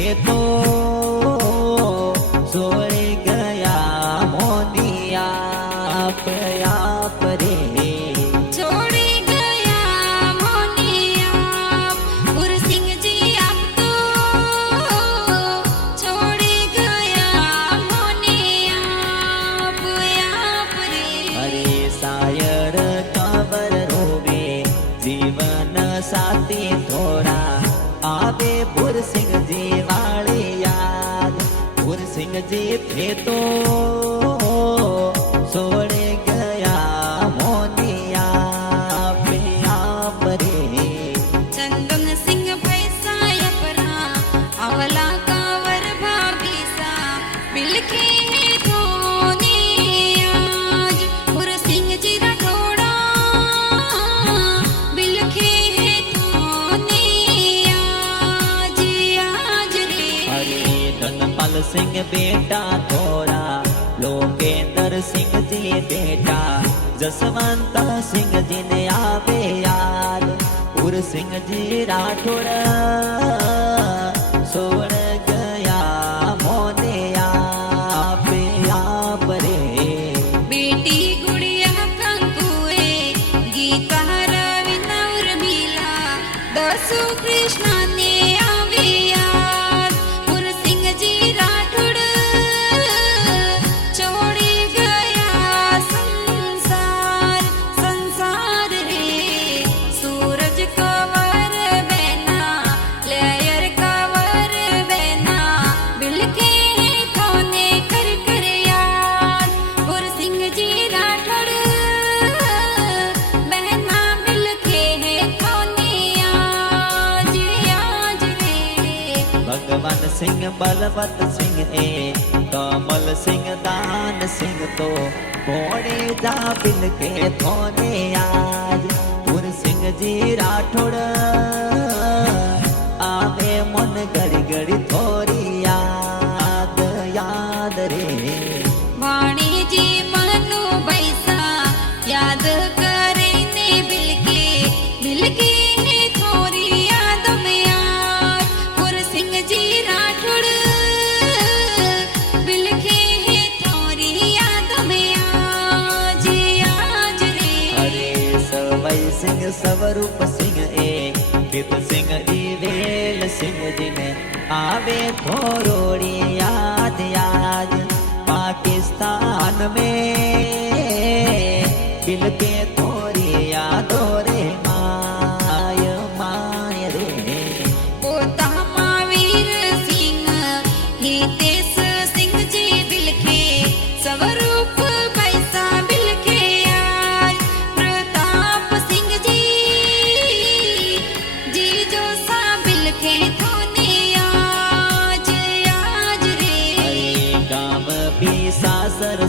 थे तो सोए गया मोनिया आप रे छोड़ी गया मोनिया पुर सिंह जी आप तो छोड़ी गया मोनिया आप रे। अरे शायर काबर रोवे जीवन साथी थोड़ा आवे पुर सिंह जी वाली याद पुर सिंह जी थे तो सोड़े गया मोनिया आप रे चंदन सिंह पैसा अपना अवला कावर भाभी सा बिलखे है धोनी आज पुर सिंह जी राठौड़ा बिलखे है धोनी आज रे। अरे धनपाल सिंह बेटा थोड़ा लोकेंद्र सिंह जी बेटा जसवंत सिंह जी ने आवे याद पुर सिंह जी राठौड़ सोड़ गया मोने आप रे बेटी गुड़िया कंकुए गीता रविना उर्मिला दसु कृष्णा ने आवे याद पुर सिंह जी राठौड़ छोड़ी गया संसार संसार रे। सूरज कवर बहना लेयर कवर बहना बिलके कोने कर याद पुर सिंह जी राठौड़ बहना बिलके कोने आज रे। भगवान सिंह बलवंत सिंह ए कमल सिंह दान सिंह तो घोड़े जा बिल के थोने आज पुर सिंह जी राठौड़ आवे मन गड़ी गड़ी थोड़ी याद रे वाणी जी मनु बैसा याद करे ने बिलके थोड़ी याद में यार पुर सिंह जी राठौड़ बिलके थोड़ी याद में आज रे। अरे सवई सिंह स्वरूप सिंह ए कित सिंह वेल सिंह जी ने आवे थोरोड़ी याद पाकिस्तान में दिल के थोड़ी यादों रे माय रे पोता महावीर सिंह हितेश सिंह जी बिलखे स्वरूप पैसा बिलखे यार प्रताप सिंह जी जो सा बिलखे थोने आज रे। अरे गाँव भी सासर